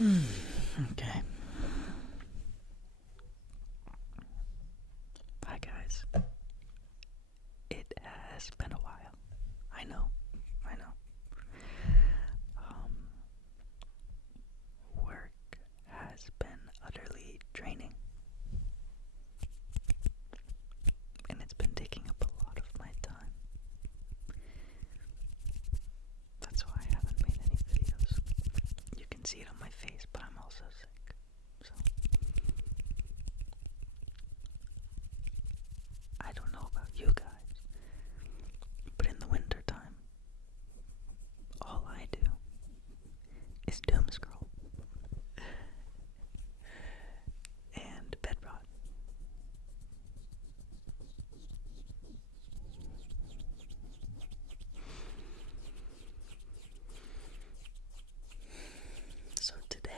Okay. Hi, guys. It has been a while. I know. Work has been utterly draining. And it's been taking up a lot of my time. That's why I haven't made any videos. You can see it on my face, but I'm also sick. So I don't know about you guys, but in the winter time, all I do is doom scroll and bed rot. So today,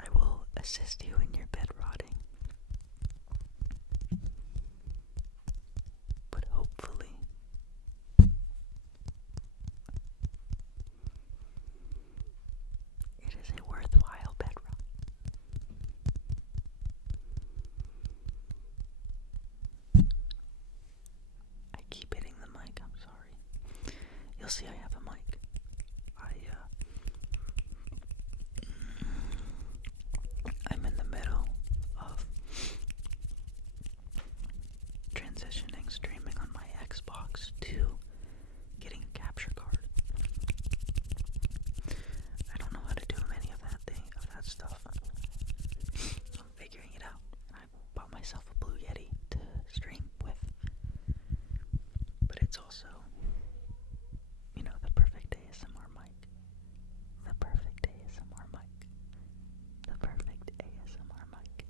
I will assist you in your bed rotting, but hopefully it is a worthwhile bed rot. I keep hitting the mic, I'm sorry. You'll see I have a mic. I'm in the middle of transitioning streaming on my Xbox to getting a capture card. I don't know how to do any of that stuff. So I'm figuring it out. I bought myself a Blue Yeti to stream with. But it's also, the perfect ASMR mic. The perfect ASMR mic. The perfect ASMR mic.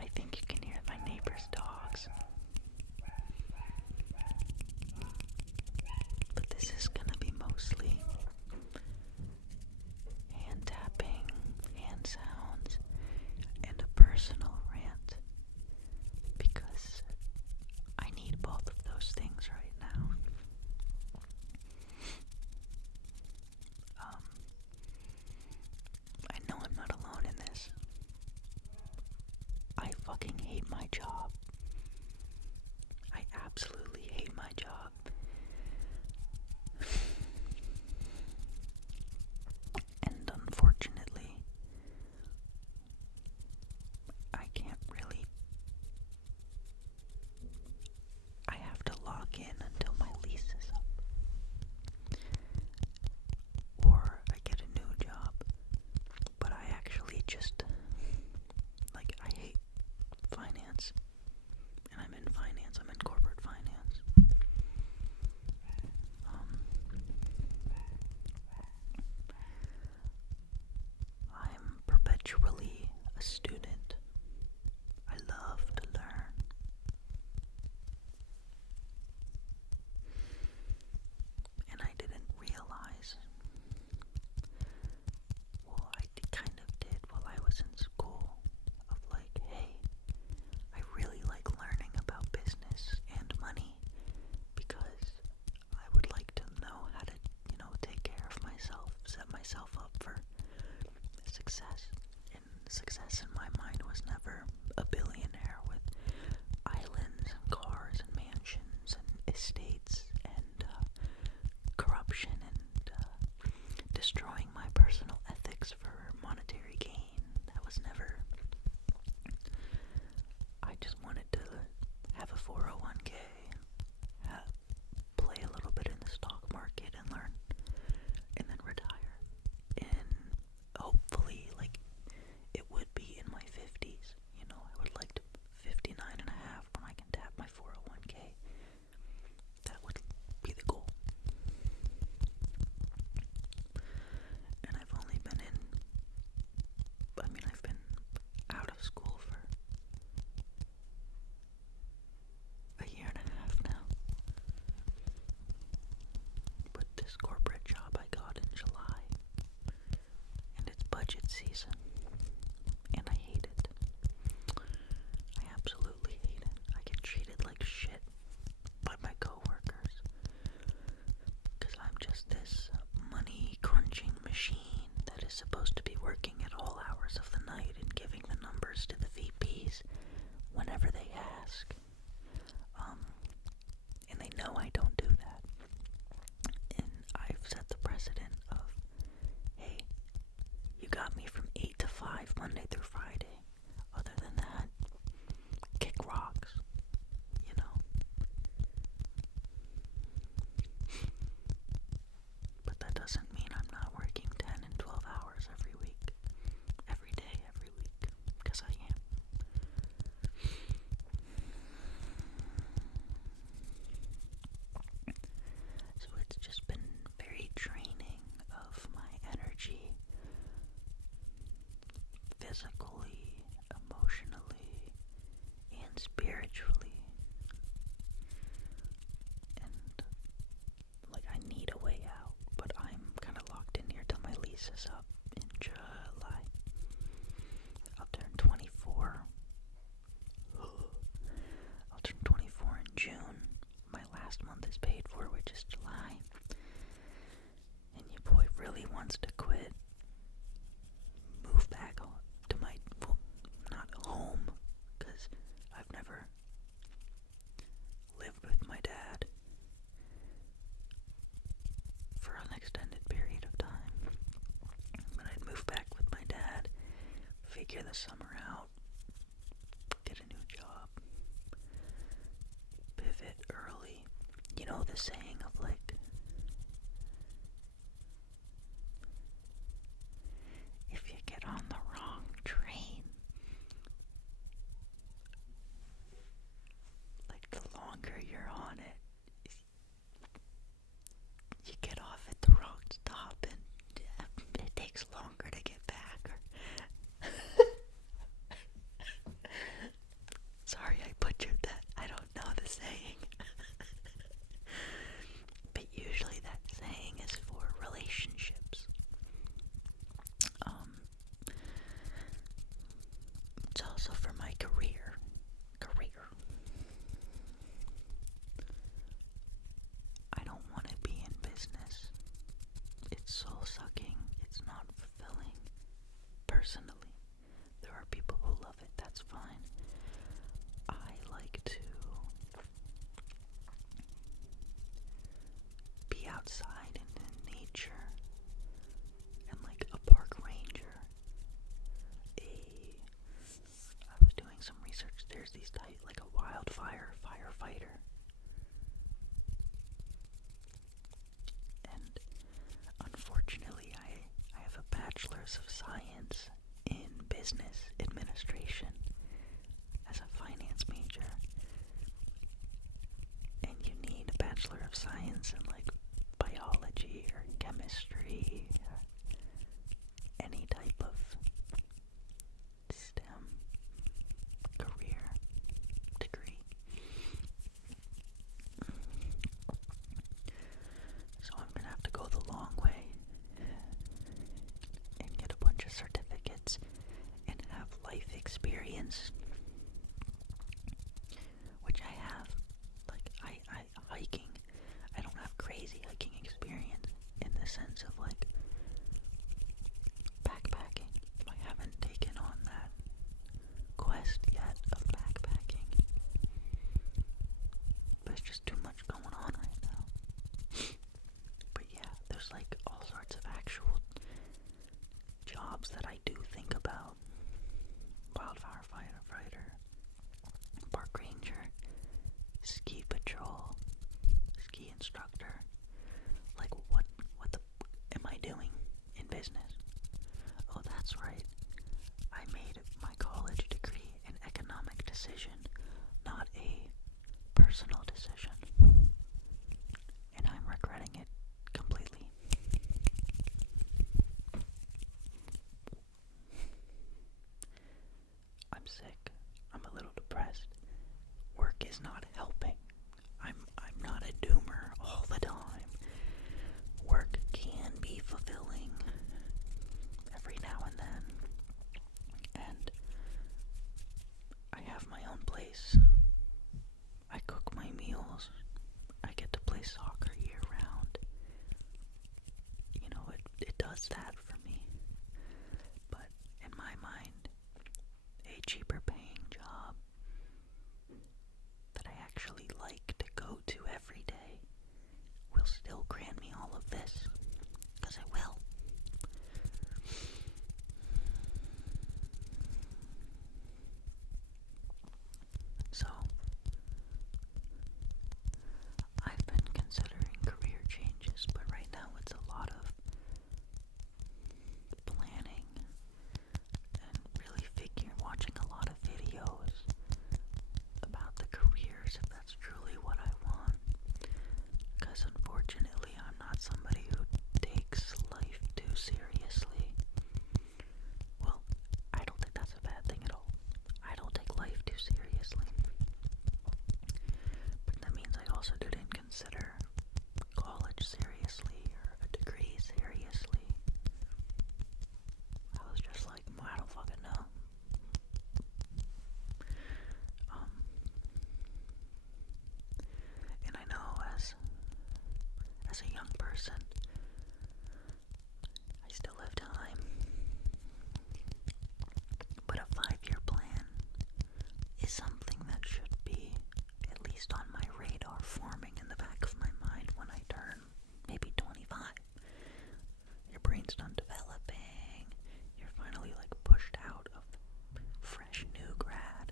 I think you can hear my neighbor's dogs. But this is gonna be mostly hand tapping, hand sounds, and a personal rant. Because I need both of those things right now. I know I'm not alone in this. I fucking hate my job. I absolutely hate my job. And unfortunately, I can't really. I have to log in until my lease is up. Or I get a new job. But I actually just, I hate finance. And I'm in finance. I'm in corporate finance. I'm perpetually a student. I love to learn. And I didn't realize, well, I kind of did while I was in school, of hey, I really like learning about business and money because I would like to know how to, take care of myself, set myself up for success. And success in my mind was never a billionaire with islands and cars and mansions and estates and corruption and destroying my personal ethics for monetary gain. That was never. I just wanted to have a 401k, play a little bit in the stock market and learn, and then retire. And hopefully, it would be in my 50s. I would like to 59 and a half when I can tap my 401k. That would be the goal. And I've only been I've been out of school for a year and a half now. But this corporate job I got in July, and it's budget season, and I hate it. I absolutely hate it. I get treated like shit by my month is paid for, which is July, and your boy really wants to quit, move back to my, well, not home, because I've never lived with my dad for an extended period of time, but I'd move back with my dad, figure the summer out, get a new job, pivot early. You know the saying of like, if you get on the wrong train, like the longer you're on it, you get off at the wrong stop and it takes longer to get back. Sorry, I butchered that. I don't know the saying. But usually that saying is for relationships. It's also for my career. I don't want to be in business. It's soul-sucking. It's not fulfilling. Personally, there are people who love it. That's fine. I like to be outside in the nature and like a park ranger. I was doing some research. There's these type like a wildfire firefighter. And unfortunately, I have a bachelor's of science in business administration as a finance major. And you need a bachelor of science in like biology or chemistry, or any type of STEM career degree. So I'm gonna have to go the long way and get a bunch of certificates and have life experience, which I have. Like I hiking, I don't have crazy hiking experience in the sense of like backpacking. I haven't taken on that quest yet of backpacking. There's just too much going on right now. But yeah, there's like all sorts of actual jobs that I do think about. Wildfire firefighter, park ranger, ski patrol, ski instructor. Like what the am I doing in business? Oh, that's right. I made my college degree an economic decision, not a personal decision. And I'm regretting it completely. I'm sick. I'm a little depressed. Work is not helping. I'm not a doomer all the time. Work can be fulfilling every now and then. And I have my own place. I cook my meals. course, and I still have time. But a 5-year plan is something that should be at least on my radar, forming in the back of my mind when I turn maybe 25. Your brain's done developing. You're finally like pushed out of fresh new grad.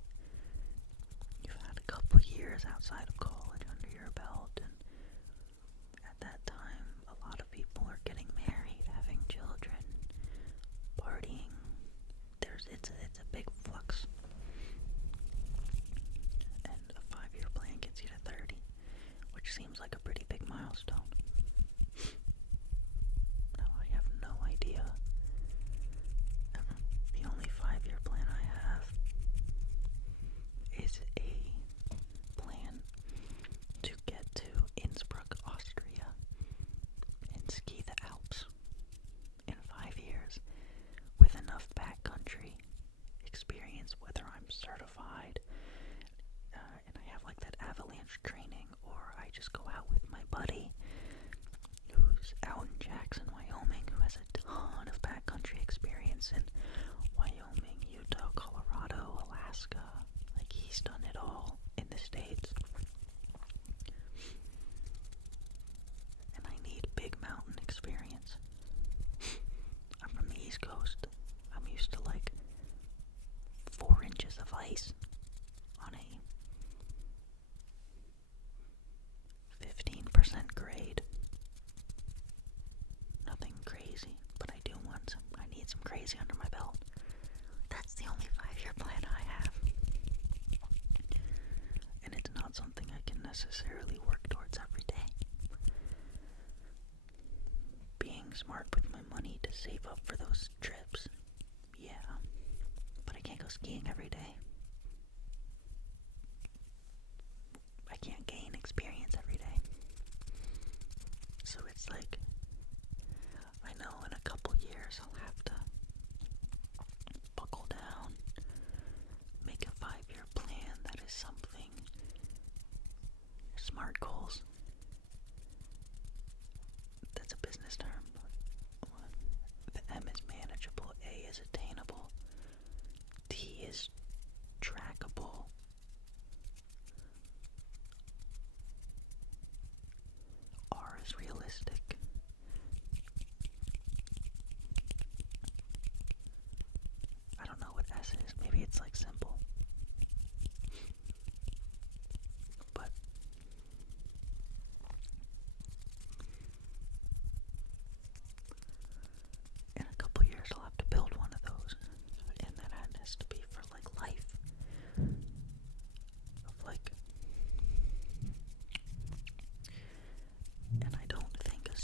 You've had a couple years outside of college under your belt, and at that time a lot of people are getting married, having children, partying. It's a big flux. And a 5-year plan gets you to 30, which seems like a pretty big milestone. Now I have no idea. The only 5-year plan I have is a plan to get to Innsbruck, Austria, and ski the Alps in 5 years with enough backcountry experience, whether I'm certified and I have like that avalanche training, or I just go out with my buddy who's out in Jackson, Wyoming, who has a ton of backcountry experience in Wyoming, Utah, Colorado, Alaska. Like, he's done it all in the States. And I need big mountain experience. I'm from the East Coast. I'm used to like 4 inches of ice on a 15% grade. Nothing crazy, but I need some crazy under my belt. That's the only 5-year plan I have. And it's not something I can necessarily work towards every day. Being smart with my money to save up for those trips, yeah, but I can't go skiing every day. I can't gain experience every day. So it's like, I know in a couple years I'll have to buckle down, make a 5-year plan that is something. SMART goals. That's a business term. The M is manageable, A is attainable, T is trackable, R is realistic. I don't know what S is. Maybe it's like simple. But in a couple years I'll have to build one of those. And that has to be for like life. Of like, and I don't think a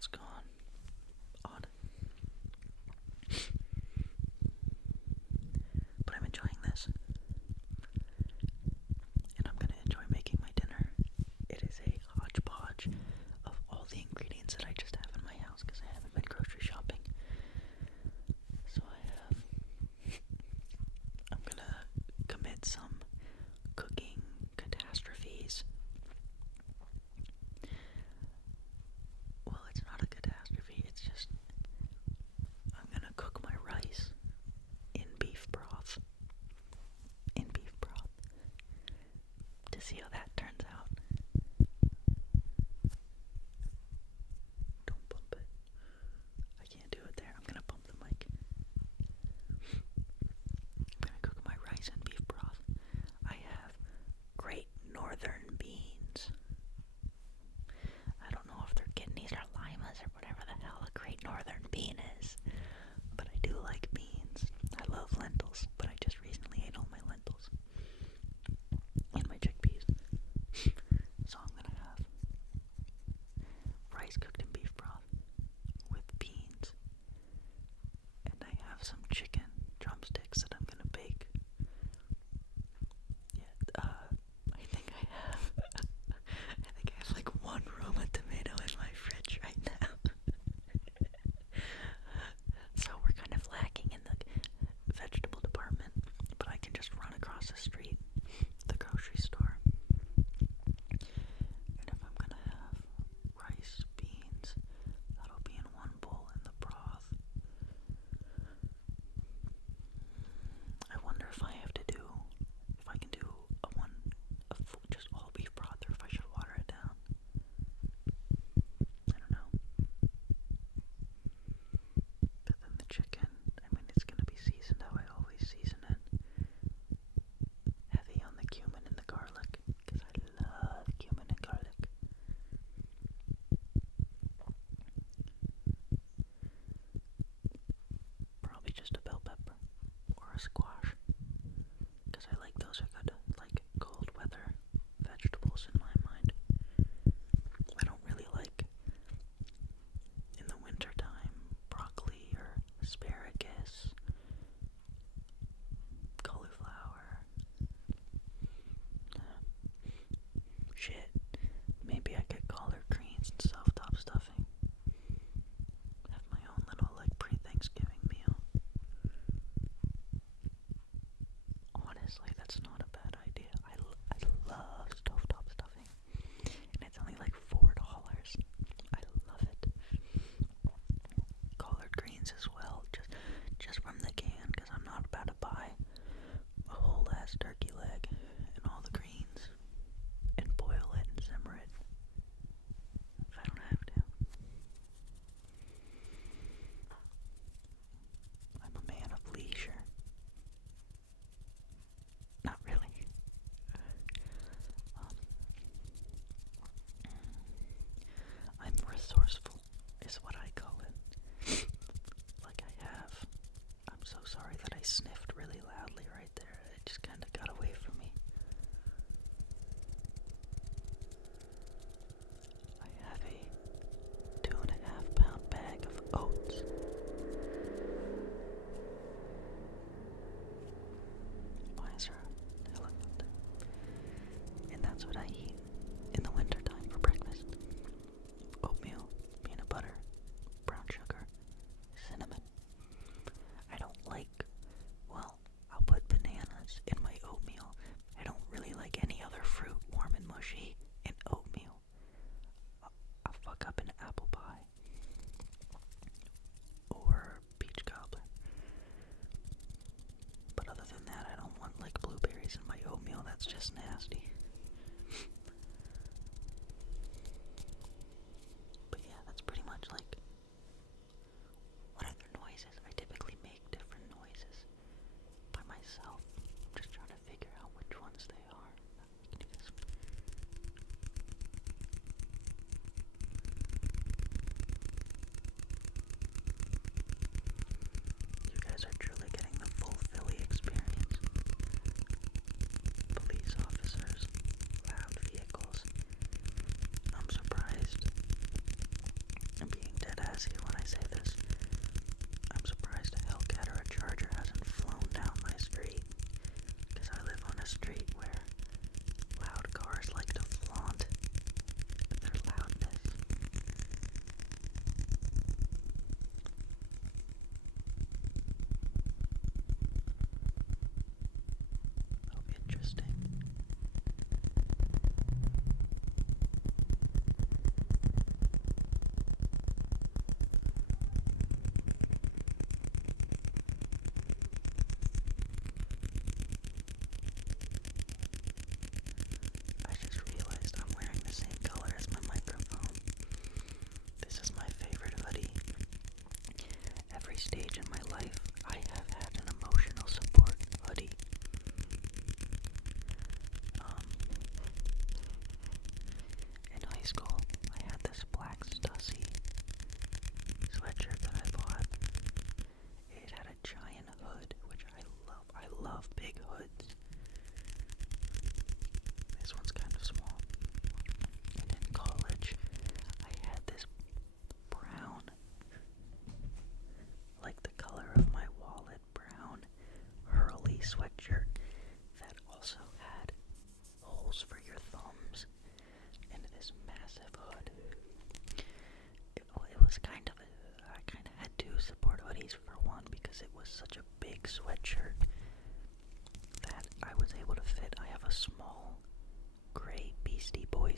what's gone on. But I'm enjoying this. And I'm gonna enjoy making my dinner. It is a hodgepodge of all the ingredients that I just have in my house because I haven't been grocery shopping. So I'm gonna commit some cooking catastrophes. Well, it's not a catastrophe.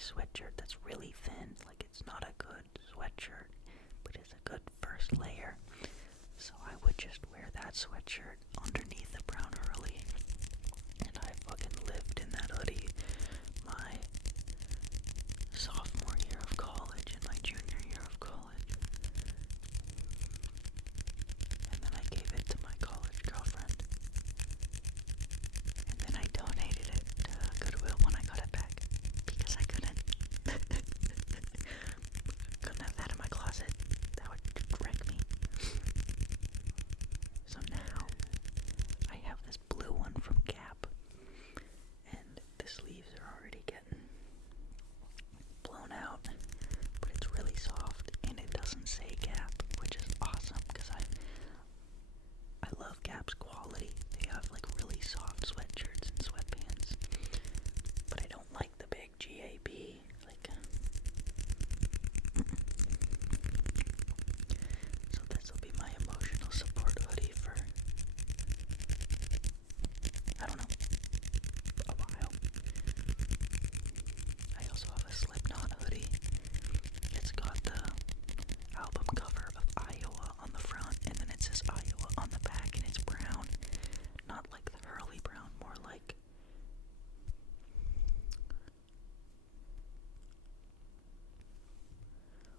sweatshirt that's really thin. Like, it's not a good sweatshirt, but it's a good first layer. So I would just wear that sweatshirt underneath the brown Hurley, and I fucking lived in that hoodie my sophomore year of college and my junior year of college. And then I gave it to my college girlfriend. And then I donated it to Goodwill when I got it back, because I couldn't have that in my closet. That would wreck me. So now I have this blue one from Gap, and the sleeves are already getting blown out, but it's really soft and it doesn't say Gap, which is awesome because I love Gap's quality. They have like really soft sweatshirts and sweatpants, but I don't like the big GAP. Like, so this will be my emotional support hoodie for, I don't know, a while. I also have a Slipknot hoodie. It's got the album cover of Iowa on the front, and then it says Iowa on the back, and it's brown. Not like the Hurley brown, more like,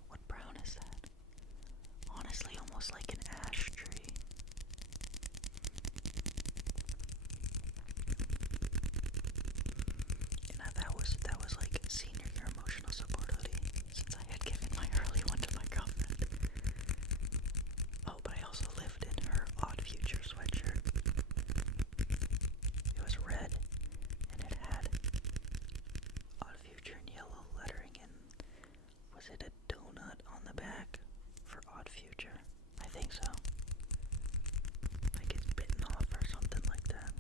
what brown is that? Honestly, almost like an ash tree. And that was like senior year emotional support hoodie, since I had given my early one to my girlfriend. Oh, but I also lived in her Odd Future sweatshirt. It was red, and it had Odd Future in yellow lettering, and was it a donut on the back for Odd Future? I think so. Like it's bitten off or something like that.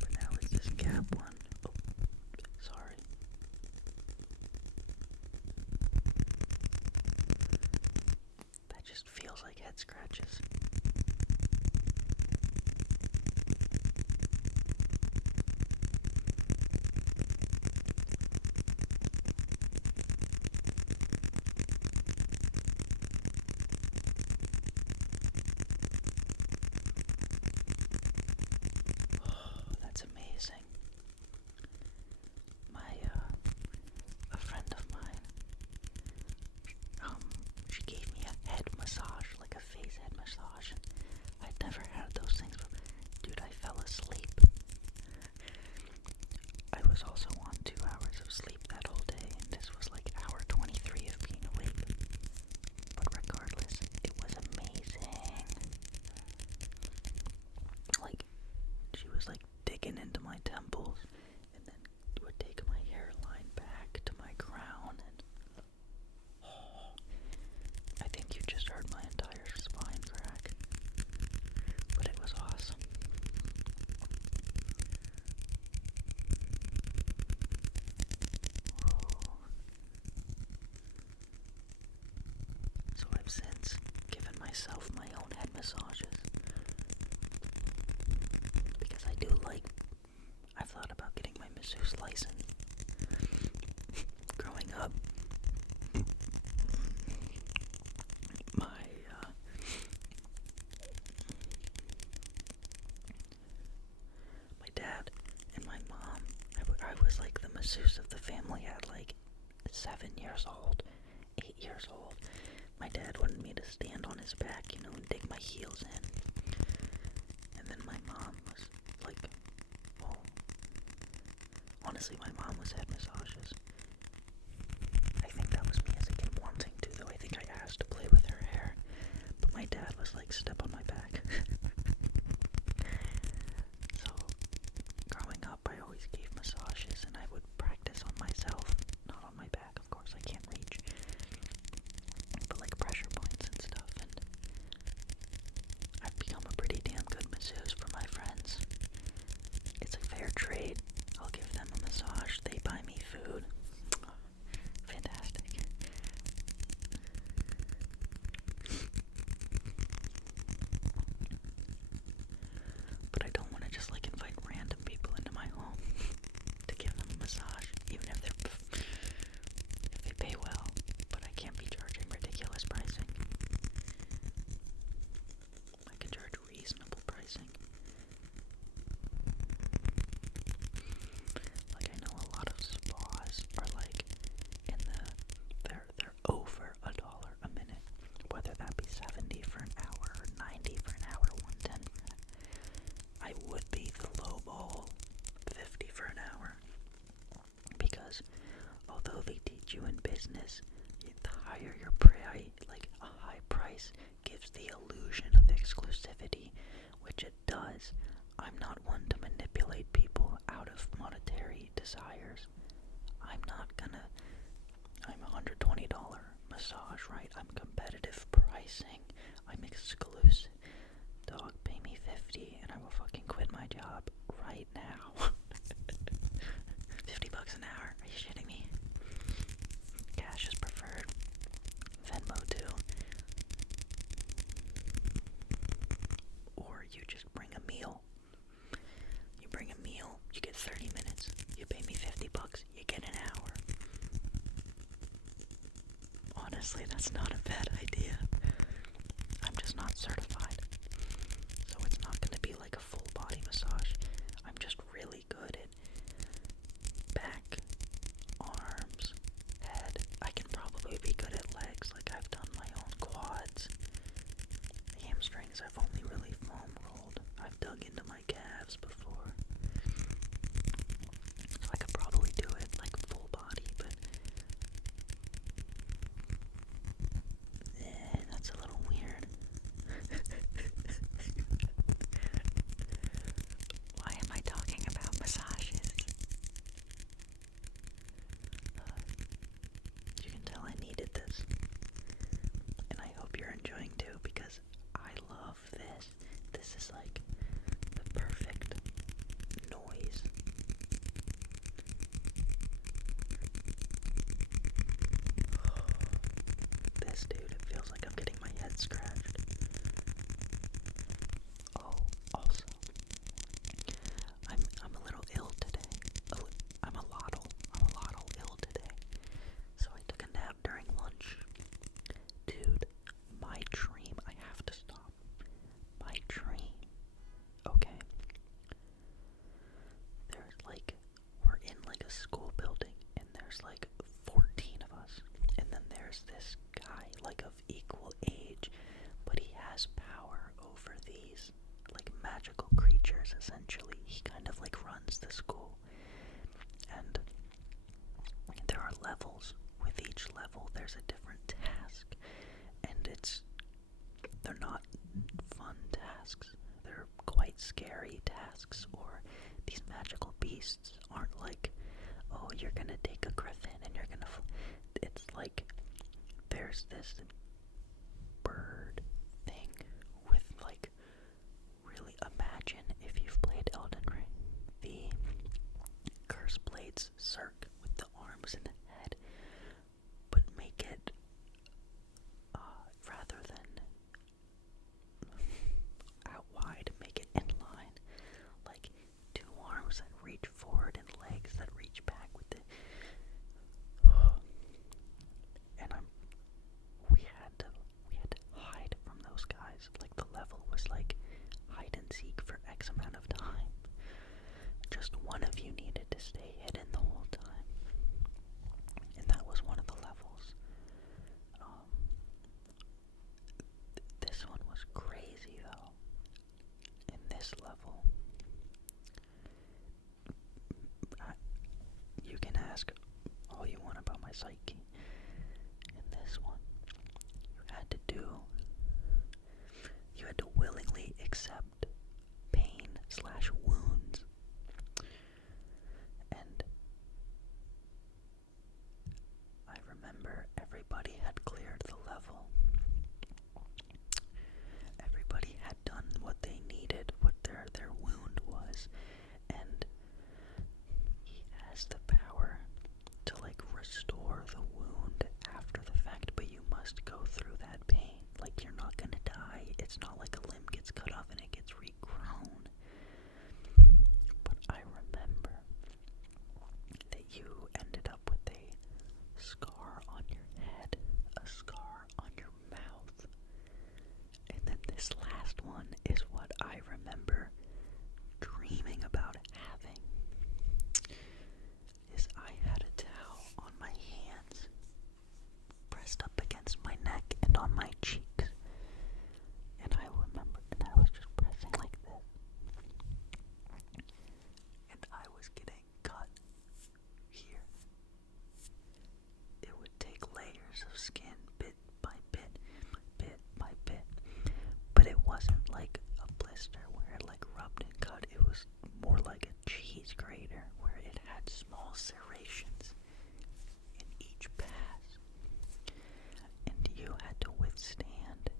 But now it's this Gap one. Oh, sorry. That just feels like head scratches. Oh, that's amazing. A friend of mine, she gave me a head massage, like a face head massage, and I'd never had those things, but dude, I fell asleep. I was also on 2 hours of sleep that whole day, and this was like hour 23 of being awake. But regardless, it was amazing. Like, she was like digging into my temples, and then would take my hairline back to my crown, and I think you just heard my entire spine crack, but it was awesome. So I've since given myself my own head massages, because I've thought about getting my masseuse license. Growing up, my dad and my mom, I was like the masseuse of the family at like 7 years old, 8 years old. My dad wanted me to stand on his back, and dig my heels in. And then my mom was like, well, honestly, my mom was head massages. I think that was me as a kid wanting to, though I think I asked to play with her hair. But my dad was like, step on my back. So, growing up, I always gave massages, and I would practice on myself, not on my back, of course, I can't reach, but like pressure points and stuff, and I've become a pretty damn good masseuse for my friends. It's a fair trade. I'll give them a massage, they buy me food. get you in business. The higher your price, like a high price, gives the illusion of exclusivity, which it does. I'm not one to manipulate people out of monetary desires. I'm $120 massage, right? I'm competitive pricing. I'm exclusive. Dog, pay me $50 and I will fucking quit my job right now. $50 an hour? Are you shitting me? Cash is preferred. Venmo too. Or you just bring a meal. You bring a meal, you get 30 minutes. You pay me $50, you get an hour. Honestly, that's not a bad idea. I'm just not certified. So it's not going to be like a full body massage. I'm just really good at back, arms, head. I can probably be good at legs, like I've done my own quads. Hamstrings, I've only really foam rolled. I've dug into my calves before. So I could probably do it like full body, but that's a little weird. Why am I talking about massages? You can tell I needed this. And I hope you're enjoying too, because I love this. This is like the perfect noise. This, dude, it feels like I'm getting my head scratched. Oh, also, I'm a little ill today. Oh, I'm a lot ill today. So I took a nap during lunch. Dude, my dream, I have to stop. My dream. Okay. There's like, we're in like a school building, and there's like 14 of us. And then there's this guy, like of equal age, but he has power over these like magical creatures, essentially. He kind of like runs the school. And there are levels. With each level, there's a different task. And they're not fun tasks. They're quite scary tasks, or these magical beasts aren't like, oh, you're gonna take a griffin and you're gonna it's like there's this bird thing with like, really imagine if you've played Elden Ring, the curse blades circ with the arms and the head, but make it rather than out wide, make it in line, like 2 arms that reach forward and legs that reach back with the and we had to hide from those guys. Like the level was like hide and seek for X amount of time. Just one of you needed to stay hidden the whole time. And that was one of the levels. This one was crazy though. In this level, you can ask all you want about my psyche. In this one, you had to willingly accept pain/wounds. And I remember everybody had cleared the level. Everybody had done what they needed, what their wound was, and he has the power to like restore the wound after the fact, but you must go through that pain. Like you're not gonna die. It's not like a limb gets cut off and it gets regrown. But I remember that you ended up with a scar on your head, a scar on your mouth. And then this last one is what I remember dreaming about having. layers of skin, bit by bit, bit by bit. But it wasn't like a blister where it like rubbed and cut. It was more like a cheese grater where it had small serrations in each pass. And you had to withstand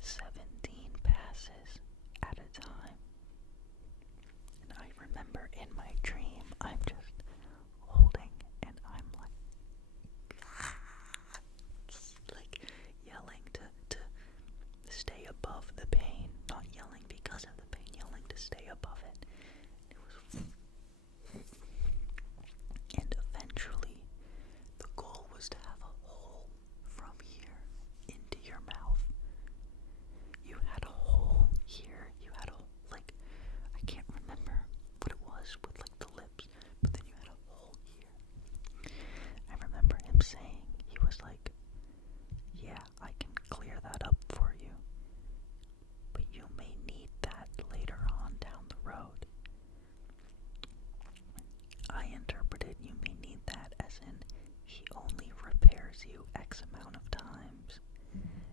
17 passes at a time. And I remember in my dream, I'm just holding and I'm like yelling to stay above the pain, not yelling because of the pain, yelling to stay above it. And eventually, the goal was to have a hole from here into your mouth. You had a hole here, you had like, I can't remember what it was with like the lips, but then you had a hole here. I remember him saying, he was like, yeah, I can clear that up for you, but you may need that later on down the road. I interpreted you may need that as in he only repairs you X amount of times,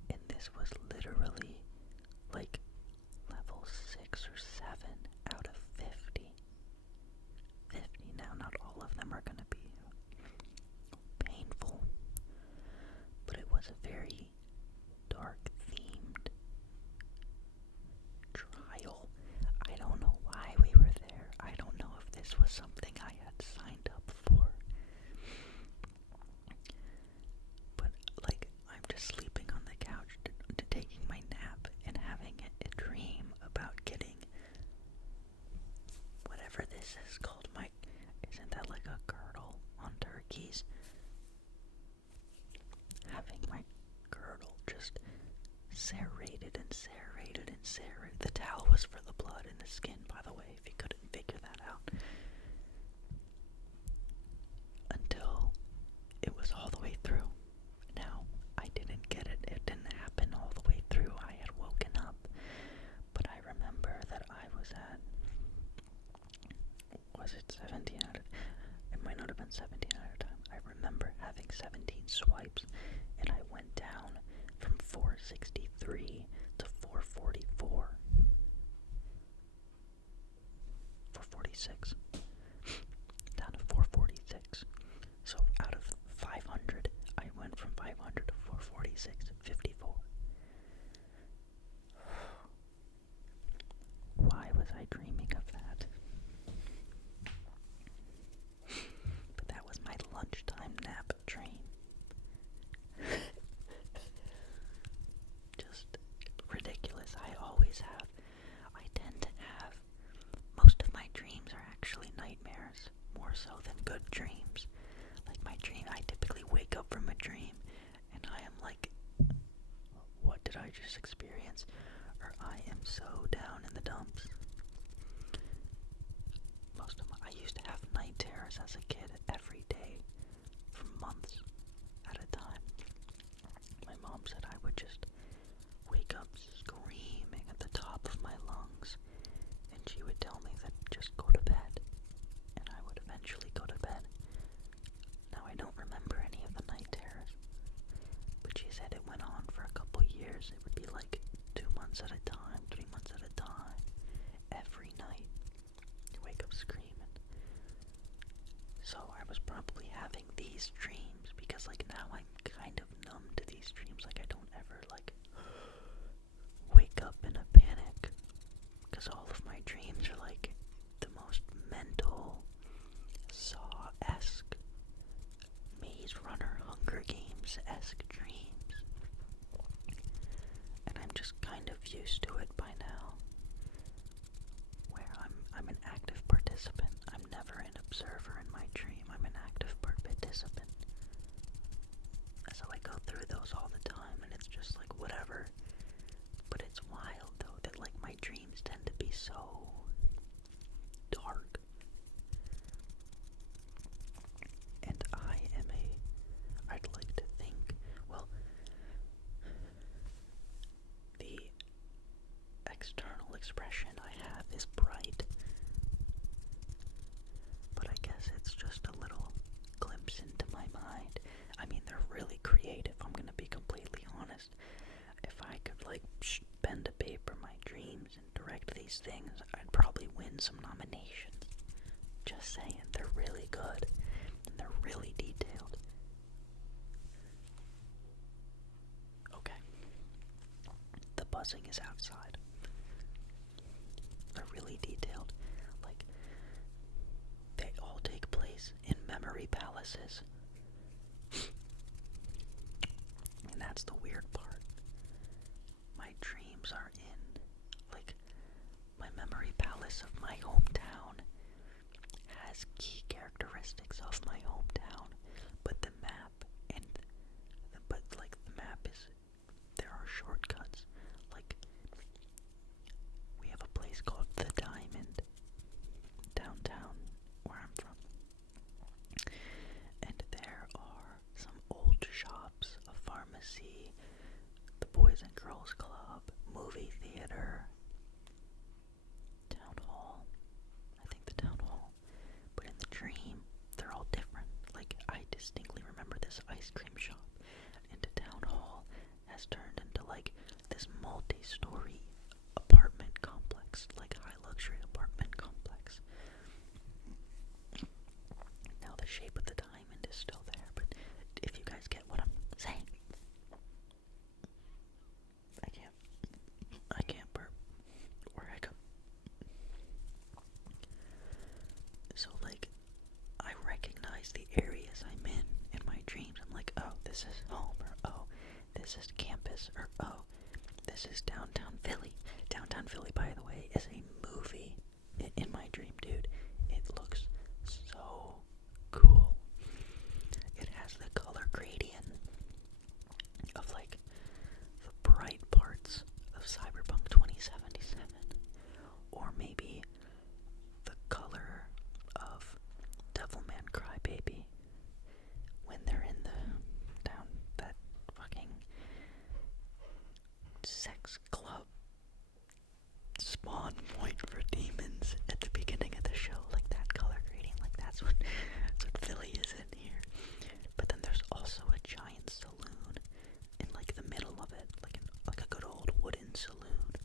and this was literally like level 6 or 7 out of 50. 50. Now, not all of them are going to be painful, but it was a very dark themed trial. I don't know why we were there. I don't know if this was something I had signed up for. But like, I'm just sleeping on the couch, taking my nap, and having a dream about getting whatever this is called. Isn't that like a girdle on turkeys? Having my girdle just serrated and serrated and serrated. The towel was for the blood and the skin, by the way, if you couldn't figure that out. Until it was all the way through. Now, I didn't get it. It didn't happen all the way through. I had woken up. But I remember that I was at, was it 17 out of, it might not have been 17 at a time. I remember having 17 swipes, and I went down from 463 to 444. 446. Down to 446. So out of 500, I went from 500 to 446, 54. Why was I dreaming of that? But that was my lunchtime nap dream. Just ridiculous. I tend to have, most of my dreams are actually nightmares, more so than good dreams. Like my dream, I typically wake up from a dream and I am like, what did I just experience? Or I am so down in the dumps. I used to have night terrors as a kid every day for months at a time. My mom said I would just wake up screaming at the top of my lungs, and she would tell me that just go to bed, and I would eventually go to bed. Now I don't remember any of the night terrors, but she said it went on for a couple years. It would be like 2 months at a time, 3 months at a time, every night. You wake up screaming. So I was probably having these dreams because like now I'm kind of numb to these dreams. Like I don't ever like wake up in a panic because all of my dreams are like the most mental, Saw-esque, Maze Runner, Hunger Games-esque dreams. And I'm just kind of used to it by now, where I'm an active participant. I'm never an observer in my dream. I'm an active participant. So I go through those all the time, and it's just like whatever. But it's wild though that like my dreams tend to be so dark. And I'd like to think, well, the external expression I have is bright, but I guess it's just a little I mean, they're really creative, I'm gonna be completely honest. If I could, like, pen to paper my dreams and direct these things, I'd probably win some nominations. Just saying, they're really good, and they're really detailed. Okay. The buzzing is outside. They're really detailed. Like, they all take place in memory palaces. And that's the weird part. My dreams are in, like, my memory palace of my hometown has key characteristics of my hometown, but the map is, there are shortcuts. Like, we have a place called the Diamond downtown where I'm from, and there are some old shops, a pharmacy, the Boys and Girls Club, movie theater, town hall, I think the town hall, but in the dream, they're all different. Like, I distinctly remember this ice cream shop, and the town hall has turned into, like, this multi-story apartment complex, like high luxury apartment complex. Now the shape of the diamond is still there, but if you guys get what I'm saying, I can't burp or hiccup. So, like, I recognize the areas I'm in my dreams. I'm like, oh, this is home, or oh, this is campus, or oh, this is downtown Philly. Downtown Philly, by the way, is a movie in my dream, dude. It looks so cool. It has the color gradient of, like, the bright parts of Cyberpunk 2077, or maybe the color of Devilman Crybaby when they're in the down that fucking sex club spawn point for demons at the beginning of the show, like that color grading, like that's what Philly is in here. But then there's also a giant saloon in, like, the middle of it, like a good old wooden saloon.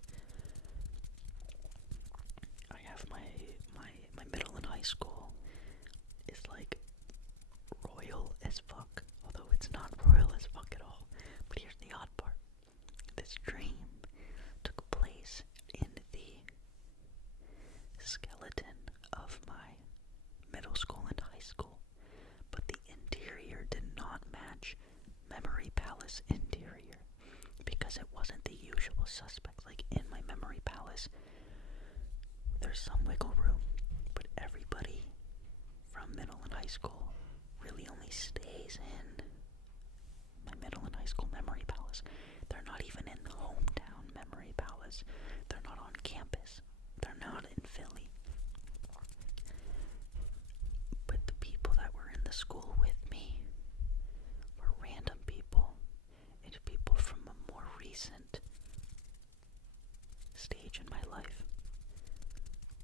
I have my middle and high school is, like, royal as fuck, although it's not royal as fuck at all. But here's the odd part. This dream took place in the skeleton of my middle school and high school, but the interior did not match Memory Palace interior, because it wasn't the usual suspects. Like, in my Memory Palace, there's some wiggle room, but everybody from middle and high school really only stays in my middle and high school Memory Palace. They're not even in the hometown Memory Palace. They're not on campus. They're not in Philly. But the people that were in the school with me were random people, and people from a more recent stage in my life.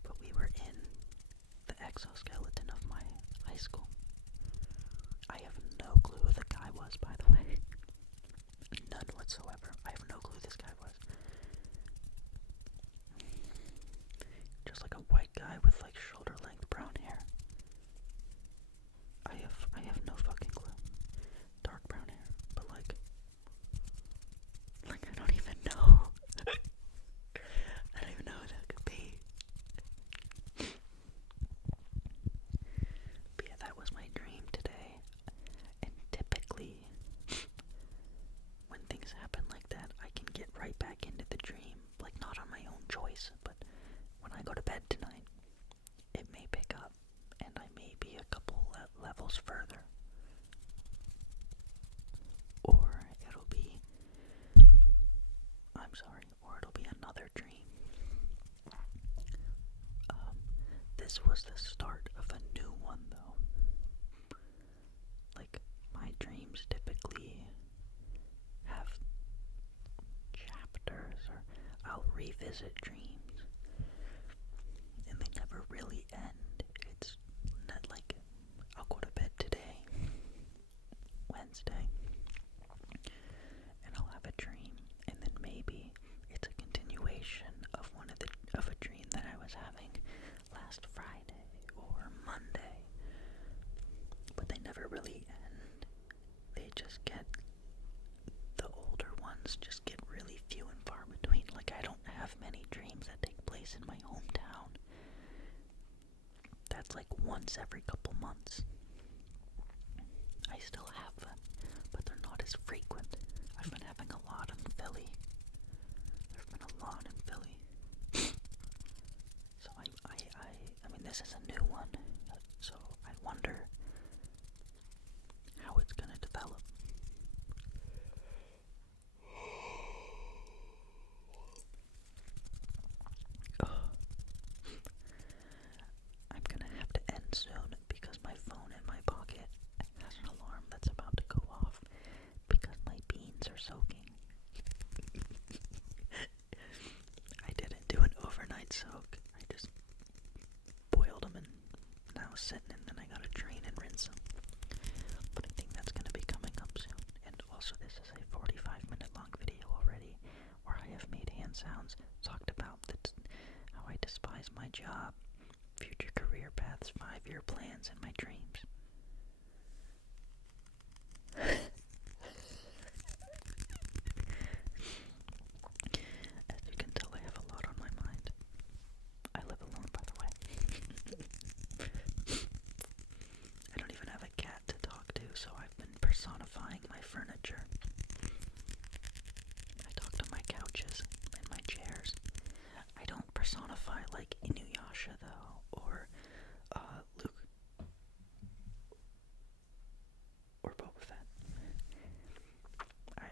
But we were in the exoskeleton of my high school. I have no clue who the guy was, by the way. None whatsoever. I have no clue who this guy was. Just like a white guy with, like, shoulder-length brown hair. I have no fucking clue. Dark brown hair, but like I don't even know. I don't even know who that could be. But yeah, that was my dream today. And typically, when things happen like that, I can get right back into the dream. Like, not on my own choice, but when I go to bed tonight, it may pick up, and I may be a couple levels further. Or it'll be another dream. This was the start of a new one, though. Like, my dreams typically have chapters, or I'll revisit dreams, and they never really end. It's not like, I'll go to bed today, Wednesday, just get, the older ones just get really few and far between. Like, I don't have many dreams that take place in my hometown. That's like once every couple months. I still have them, but they're not as frequent. I've been having a lot in Philly. There's been a lot in Philly. So I mean, this is a new one, so I wonder how it's gonna develop. I'm gonna have to end soon because my phone in my pocket has an alarm that's about to go off because my beans are soaking. I didn't do an overnight soak. I just boiled them and now sitting, and then I gotta drain and rinse them. But I think that's gonna be coming up soon. And also, this is a 45-minute long video already where I have made hand sounds, talked about how I despise my job, future career paths, 5-year plans, and my dreams. As you can tell, I have a lot on my mind. I live alone, by the way. I don't even have a cat to talk to, so I've been personifying my furniture. I talk to my couches and my chairs. I don't personify like Inuyasha, though, or Luke, or Boba Fett.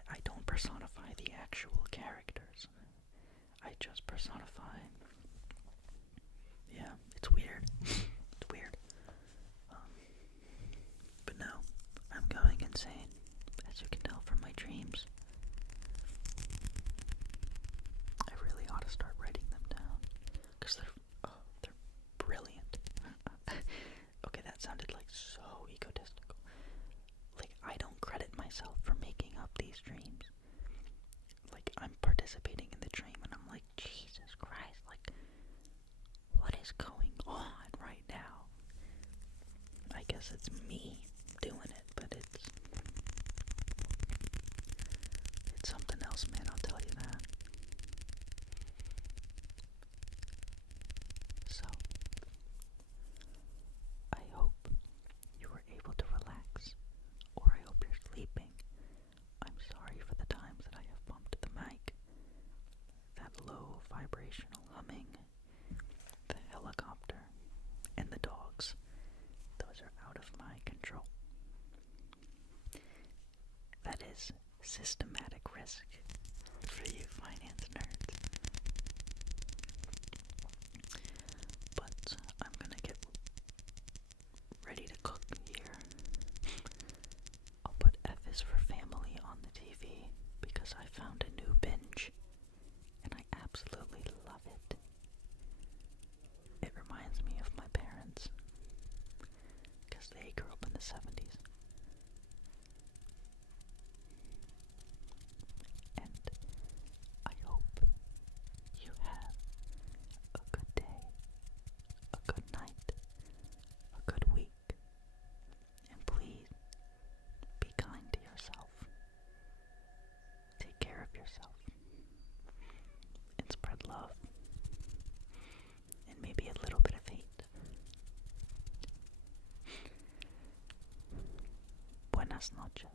I don't personify the actual characters. I just personify. Yeah, it's weird. It's weird. But no, I'm going insane, as you can tell from my dreams. I really ought to start writing them down, because they're brilliant. Okay, that sounded like so egotistical. Like, I don't credit myself for making up these dreams. Like, I'm participating in the dream and I'm like, Jesus Christ, like, what is going on right now? I guess it's me doing it, but it's something else, man, I'll tell you that. So, I hope you were able to relax, or I hope you're sleeping. I'm sorry for the times that I have bumped the mic. That low vibrational humming, the helicopter, and the dogs. Those are out of my control. That is systematic risk for you finance nerds. But I'm gonna get ready to cook here. I'll put F is for Family on the TV because I found a new binge and I absolutely love it. It reminds me of my parents because they grew up in the 70s. And I hope you have a good day, a good night, a good week, and please be kind to yourself. Take care of yourself and spread love and maybe a little bit of hate. Buenas noches.